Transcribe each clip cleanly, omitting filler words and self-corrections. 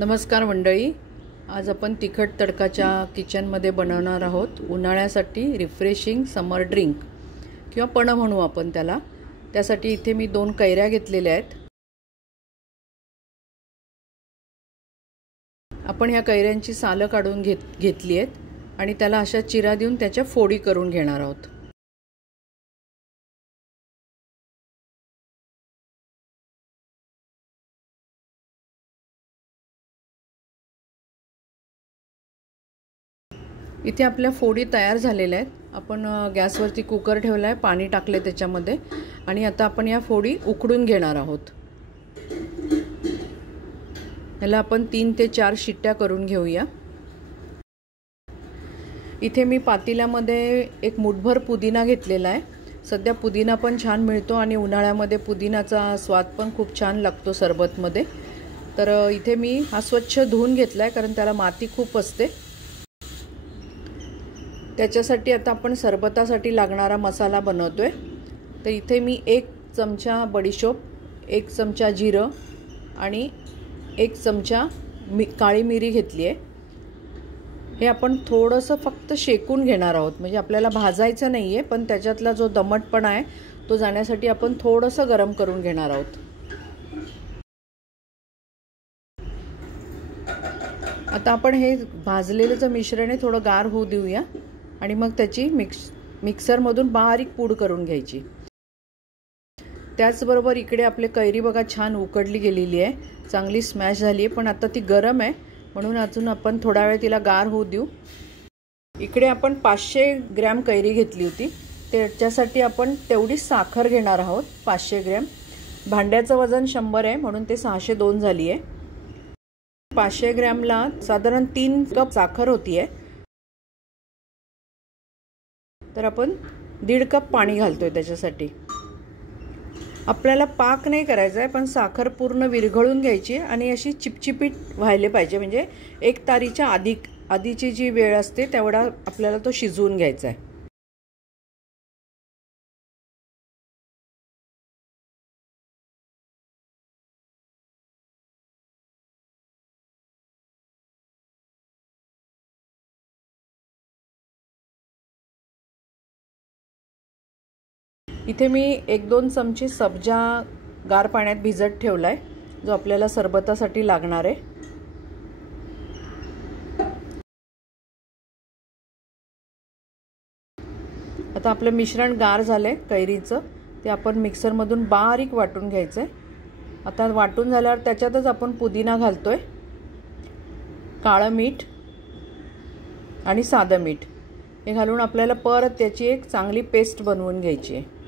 नमस्कार मंडळी, आज आपण तिखट तडकाच्या किचनमध्ये बनवणार आहोत उन्हाळ्यासाठी रिफ्रेशिंग समर ड्रिंक किंवा पण म्हणू आपण त्याला। त्यासाठी इथे मी 2 कैऱ्या घेतलेल्या आहेत। आपण ह्या कैऱ्यांची सालं काढून घेतली आहेत आणि त्याला अशा चिरा देऊन त्याच्या फोडी करून घेणार आहोत। इथे आपल्या फोडी तयार झालेल्या आहेत। आपण गॅसवरती कुकर ठेवला आहे, पाणी टाकले त्याच्यामध्ये आणि आता आपण या फोडी उकडून घेणार आहोत। याला आपण 3 ते 4 शिट्ट्या करून घेऊया। इथे मी पातेल्यामध्ये एक मुठभर पुदिना घेतलेला आहे। सध्या पुदिना पण छान मिळतो आणि उन्हाळ्यामध्ये पुदिनाचा स्वाद पण खूप छान लागतो सरबतमध्ये। तर इथे मी हा स्वच्छ धुवून घेतलाय कारण त्याला माती खूप असते। त्याच्यासाठी आता आपण सरबतासाठी लागणारा मसाला बनवतोय। तर इथे मी 1 चमचा बडीशोप, 1 चमचा जिरं आणि 1 चमचा काळी मिरी घेतली आहे। हे आपण थोडंसं फक्त शेकून घेणार आहोत, म्हणजे आपल्याला भाजायचं नाही आहे, पण त्याच्यातला जो दमटपणा आहे तो जाण्यासाठी आपण थोडंसं गरम करून घेणार आहोत। आता आपण हे भाजलेलं जे मिश्रण आहे थोडं गार होऊ देऊया आणि मग त्याची मिक्सरमधून बारीक पूड करून घ्यायची। त्याचबरोबर इकडे आपले कैरी बघा छान उकडली गेलेली आहे, चांगली स्मॅश झाली आहे, पण आता ती गरम आहे म्हणून अजून आपण थोडा वेळ तिला गार होऊ देऊ। इकडे आपण 500 ग्रॅम कैरी घेतली होती, त्याच्यासाठी आपण तेवढीच साखर घेणार आहोत 500 ग्रॅम। भांड्याचं वजन 100 आहे म्हणून ते 602 झाली आहे। 500 ग्रॅमला साधारण 3 कप साखर होती आहे, तर आपण 1.5 कप पाणी घालतोय त्याच्यासाठी। आपल्याला पाक नाही करायचा आहे, पण साखर पूर्ण विरघळून घ्यायची आणि अशी चिपचिपीट व्हायला पाहिजे, म्हणजे 1 तारीच्या आधीची जी वेळ असते तेवढा आपल्याला तो शिजवून घ्यायचा आहे। इथे मी 1-2 चमचे सब्जा गार पाण्यात भिजत ठेवलाय, जो आपल्याला सरबतासाठी लागणार आहे। आता आपलं मिश्रण गार झालंय कैरीचं, ते आपण मिक्सरमधून बारीक वाटून घ्यायचंय। आता वाटून झाल्यावर त्याच्यातच आपण पुदिना घालतोय, काळं मीठ आणि साधं मीठ हे घालून आपल्याला परत त्याची एक चांगली पेस्ट बनवून घ्यायची आहे।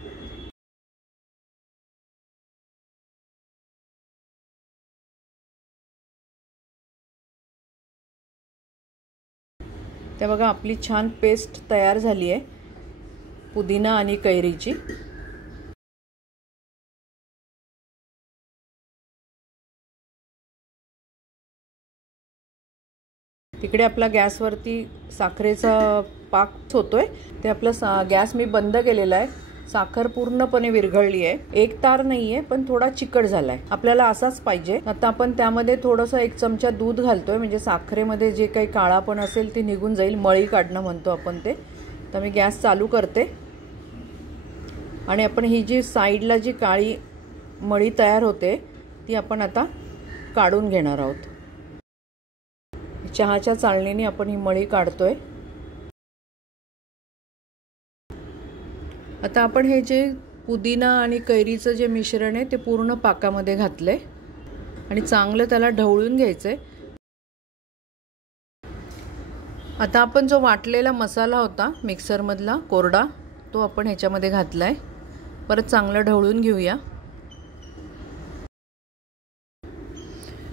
ते बघा आपली छान पेस्ट तयार झाली आहे पुदिना आणि कैरीची। तिकडे आपला गॅसवरती साखरेचा पाक होतोय, ते आपला गॅस मी बंद केलेला आहे। साखर पूर्णपणे विरघळली आहे, 1 तार नाहीये पण थोडा चिकट झालाय, आपल्याला असाच पाहिजे। आता आपण त्यामध्ये थोडंसं 1 चमचा दूध घालतोय, म्हणजे साखरेमध्ये जे काही काळापण असेल ते निघून जाईल, मळी काढणं म्हणतो आपण ते। तर मी गॅस चालू करते आणि आपण ही जी साईडला जी काळी मळी तयार होते ती आपण आता काढून घेणार आहोत। चहाच्या चाळणीने आपण ही मळी काढतोय। आता आपण हे जे पुदिना आणि कैरीचं जे मिश्रण आहे ते पूर्ण पाकामध्ये घातलंय आणि चांगलं त्याला ढवळून घ्यायचंय। आता आपण जो वाटलेला मसाला होता मिक्सरमधला कोरडा, तो आपण ह्याच्यामध्ये घातलाय, परत चांगलं ढवळून घेऊया।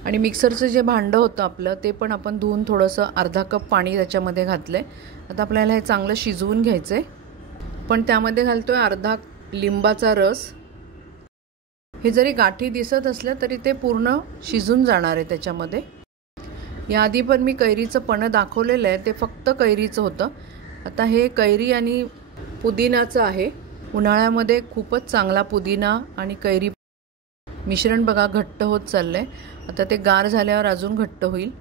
आणि मिक्सरचं जे भांडं होतं आपलं ते पण आपण धुवून थोडंसं अर्धा कप पाणी त्याच्यामध्ये घातलंय। आता आपल्याला हे चांगलं शिजवून घ्यायचंय, पण त्यामध्ये घालतोय अर्धा लिंबाचा रस। हे जरी गाठी दिसत असलं तरी ते पूर्ण शिजून जाणार आहे त्याच्यामध्ये। याआधी पण मी कैरीचं पण दाखवलेलं आहे, ते फक्त कैरीचं होतं। आता हे कैरी आणि पुदिनाचं आहे, उन्हाळ्यामध्ये खूपच चांगला पुदिना आणि कैरी मिश्रण बघा घट्ट होत चाललंय. आता ते गार झाल्यावर अजून घट्ट होईल.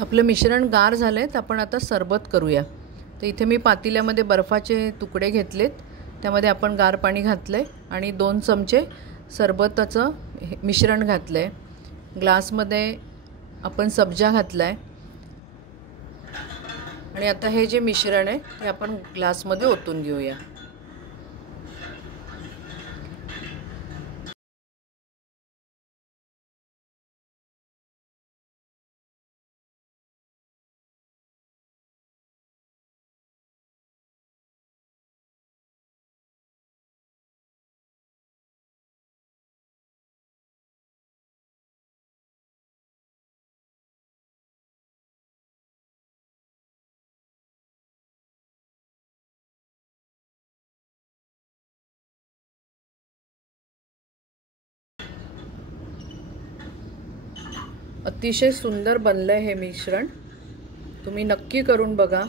आपलं मिश्रण गार झालंय तर आपण आता सरबत करूया. तर इथे मी पातेल्यामध्ये बर्फाचे तुकडे घेतलेत. त्यामध्ये आपण गार पाणी घातलंय आणि 2 चमचे सरबताचं मिश्रण घातलंय. ग्लासमध्ये आपण सब्जा घातलाय आणि आता हे जे मिश्रण आहे ते आपण ग्लासमध्ये ओतून घेऊया. अतिशय सुंदर बनलंय हे मिश्रण. तुम्ही नक्की करून बघा.